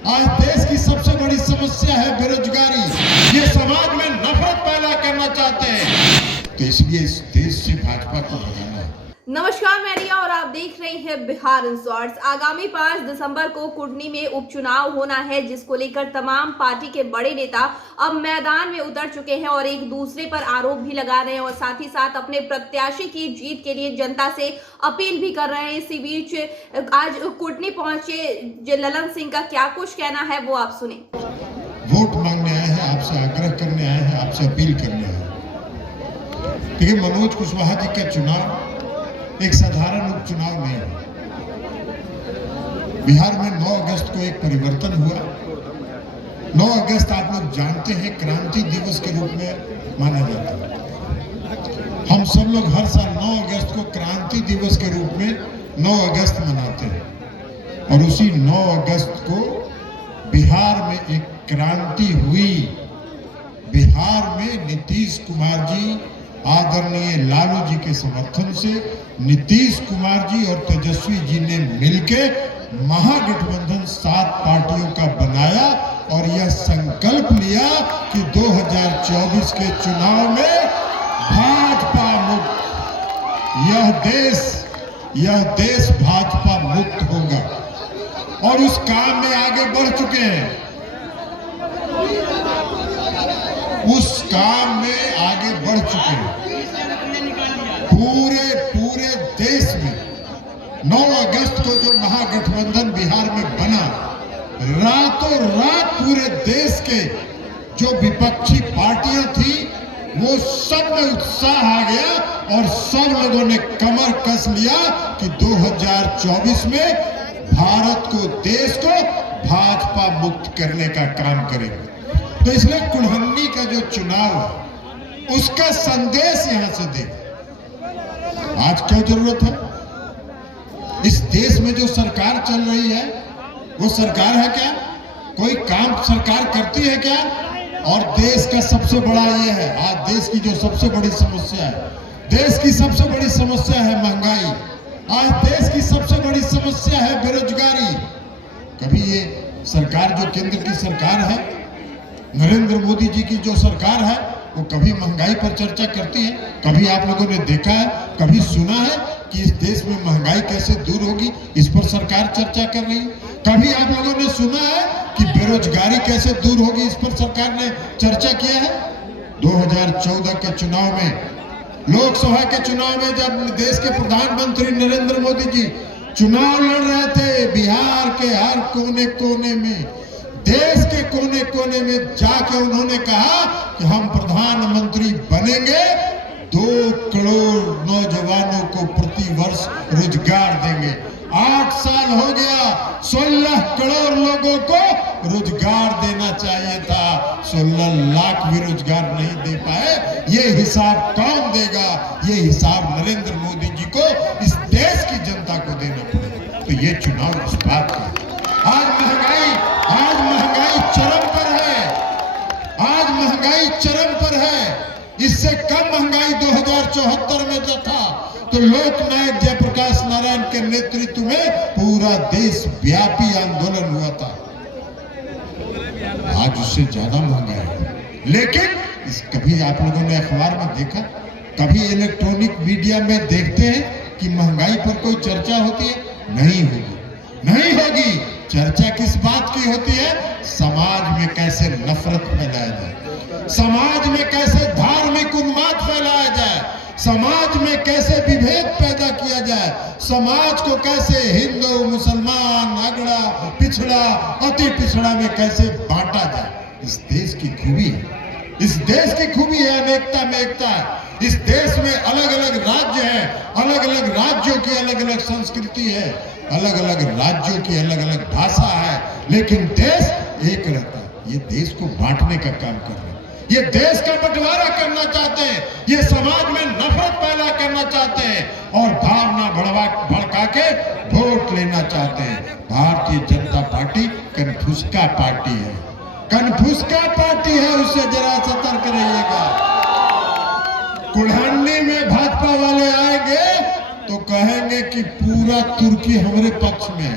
आज देश की सबसे बड़ी समस्या है बेरोजगारी। ये समाज में नफरत पैदा करना चाहते हैं, तो इसलिए इस देश से भाजपा को भगाना है। नमस्कार, मैं रिया और आप देख रहे हैं बिहार इंसॉर्ट्स। आगामी 5 दिसंबर को कुर्नी में उपचुनाव होना है, जिसको लेकर तमाम पार्टी के बड़े नेता अब मैदान में उतर चुके हैं और एक दूसरे पर आरोप भी लगा रहे हैं और साथ ही साथ अपने प्रत्याशी की जीत के लिए जनता से अपील भी कर रहे हैं। इसी बीच आज कुर्नी पहुंचे ललन सिंह का क्या कुछ कहना है वो आप सुने। वोट मांगने आए हैं, आपसे आग्रह करने आए हैं, आपसे अपील करने आए हैं। देखिए, मनोज कुशवाहा जी का चुनाव एक साधारण उपचुनाव नहीं है। बिहार में 9 अगस्त को एक परिवर्तन हुआ। 9 अगस्त आप लोग जानते हैं क्रांति दिवस के रूप में माना जाता है। हम सब लोग हर साल 9 अगस्त को क्रांति दिवस के रूप में 9 अगस्त मनाते हैं और उसी 9 अगस्त को बिहार में एक क्रांति हुई। बिहार में नीतीश कुमार जी, आदरणीय लालू जी के समर्थन से नीतीश कुमार जी और तेजस्वी जी ने मिलके महागठबंधन 7 पार्टियों का बनाया और यह संकल्प लिया कि 2024 के चुनाव में भाजपा मुक्त, यह देश भाजपा मुक्त होगा और उस काम में आगे बढ़ चुके हैं। उस काम में आगे बढ़ चुके हैं। पूरे देश में 9 अगस्त को जो महागठबंधन बिहार में बना, रातों रात पूरे देश के जो विपक्षी पार्टियां थी वो सब में उत्साह आ गया और सब लोगों ने कमर कस लिया कि 2024 में भारत को, देश को भाजपा मुक्त करने का काम करेंगे। तो इसलिए कुल्हन्नी का जो चुनाव है उसका संदेश यहां से दे। आज क्या जरूरत है? इस देश में जो सरकार चल रही है वो सरकार है क्या? कोई काम सरकार करती है क्या? और देश का सबसे बड़ा ये है, आज देश की जो सबसे बड़ी समस्या है, देश की सबसे बड़ी समस्या है महंगाई। आज देश की सबसे बड़ी समस्या है बेरोजगारी। कभी ये सरकार जो केंद्र की सरकार है, नरेंद्र मोदी जी की जो सरकार है, वो कभी महंगाई पर चर्चा करती है? कभी आप लोगों ने देखा है, कभी सुना है कि इस देश में महंगाई कैसे दूर होगी, इस पर सरकार चर्चा कर रही है? कभी आप लोगों ने सुना है कि बेरोजगारी कैसे दूर होगी, इस पर सरकार ने चर्चा किया है? 2014 के चुनाव में, लोकसभा के चुनाव में, जब देश के प्रधानमंत्री नरेंद्र मोदी जी चुनाव लड़ रहे थे, बिहार के हर कोने कोने में, देश के कोने कोने में जाके उन्होंने कहा कि हम प्रधानमंत्री बनेंगे, 2 करोड़ नौजवानों को प्रति वर्ष रोजगार देंगे। 8 साल हो गया, 16 करोड़ लोगों को रोजगार देना चाहिए था, 16 लाख भी रोजगार नहीं दे पाए। ये हिसाब कौन देगा? ये हिसाब नरेंद्र मोदी जी को, इस देश की जनता को देना पड़ेगा। तो ये चुनाव इस बात का। आज महंगाई चरम पर है। आज महंगाई चरम पर है। इससे कम महंगाई 2074 में जो था, तो लोकनायक जयप्रकाश नारायण के नेतृत्व में पूरा देश व्यापी आंदोलन हुआ था। आज उससे ज्यादा महंगाई है। लेकिन कभी आप लोगों ने अखबार में देखा, कभी इलेक्ट्रॉनिक मीडिया में देखते हैं कि महंगाई पर कोई चर्चा होती है? नहीं होगी, नहीं होगी। चर्चा किस बात की होती है? समाज में कैसे नफरत फैलाया जाए, समाज में कैसे धार्मिक उन्माद फैलाया जाए, समाज में कैसे विभेद पैदा किया जाए, समाज को कैसे हिंदू, मुसलमान, अगड़ा, पिछड़ा, अति पिछड़ा में कैसे बांटा जाए। इस देश की खूबी है, इस देश की खूबी है, अनेकता में एकता है। इस देश में अलग अलग राज्य हैं, अलग अलग राज्यों की अलग अलग संस्कृति है, अलग अलग राज्यों की अलग अलग भाषा है, लेकिन देश एक रहता है। ये देश को बांटने का काम कर रहे हैं, ये देश का बंटवारा करना चाहते हैं, ये समाज में नफरत पैदा करना चाहते हैं और भावना भड़का के वोट लेना चाहते हैं। भारतीय जनता पार्टी कन्फ्यूजका पार्टी है, कन्फ्यूजका पार्टी है, उससे जरा सतर्क रहिएगा। कुल्हन्नी में भाजपा वाले आएंगे तो कहेंगे कि पूरा तुर्की हमारे पक्ष में है,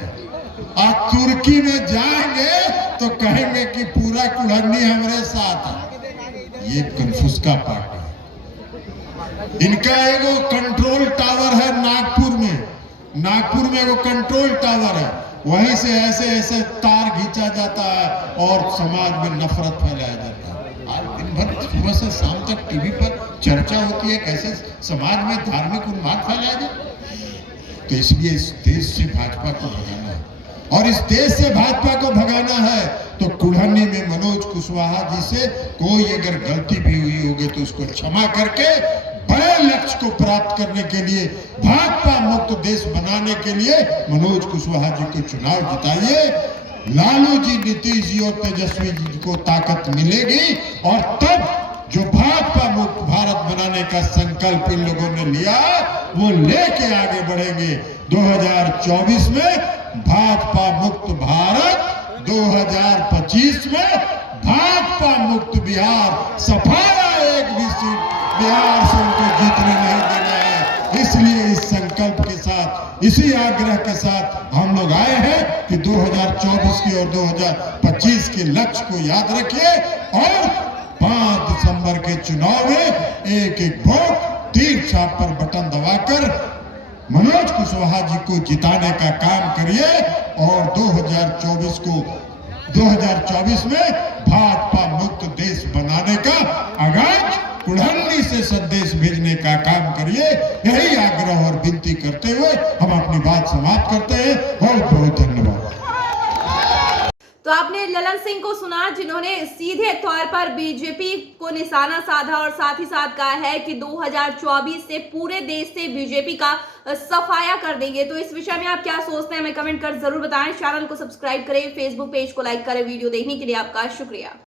और तुर्की में जाएंगे तो कहेंगे कि पूरा कुल्हनी हमारे साथ है। ये कन्फुस्का पार्टी, इनका एगो कंट्रोल टावर है नागपुर में एगो कंट्रोल टावर है, वहीं से ऐसे ऐसे तार खींचा जाता है और समाज में नफरत फैलाया जाता है। आज दिन भर सुबह से शाम तक टीवी पर चर्चा होती है कैसे समाज में धार्मिक उन्माद फैलाया जाए। तो इसलिए इस देश से भाजपा को भगाना है, और इस देश से भाजपा को भगाना है तो कुल्हनी में मनोज कुशवाहा जी से कोई अगर गलती भी हुई होगी तो उसको क्षमा करके बड़े लक्ष्य को प्राप्त करने के लिए, भाजपा मुक्त देश बनाने के लिए मनोज कुशवाहा जी को चुनाव जिताइए। लालू जी, नीतीश जी और तेजस्वी जी को ताकत मिलेगी और तब जो भाजपा मुक्त भारत बनाने का संकल्प इन लोगों ने लिया वो लेके आगे बढ़ेंगे। 2024 में भाजपा मुक्त भारत, 2025 में भाजपा मुक्त बिहार, सफाया एक भी सीट बिहार से उनको जीतने नहीं देना है। इसलिए इस संकल्प के साथ, इसी आग्रह के साथ हम लोग आए हैं कि 2024 के और 2025 के लक्ष्य को याद रखिए और 5 दिसंबर के चुनाव में एक एक वोट तीर छाप पर बटन दबाकर मनोज कुशवाहा जी को जिताने का काम करिए और 2024 में भाजपा मुक्त देश बनाने का आगाज कुल्हनी से संदेश भेजने का काम करिए। यही आग्रह और विनती करते हुए हम अपनी बात समाप्त करते हैं। बहुत बहुत धन्यवाद। तो आपने ललन सिंह को सुना, जिन्होंने सीधे तौर पर बीजेपी को निशाना साधा और साथ ही साथ कहा है कि 2024 से पूरे देश से बीजेपी का सफाया कर देंगे। तो इस विषय में आप क्या सोचते हैं, हमें कमेंट कर जरूर बताएं। चैनल को सब्सक्राइब करें, फेसबुक पेज को लाइक करें। वीडियो देखने के लिए आपका शुक्रिया।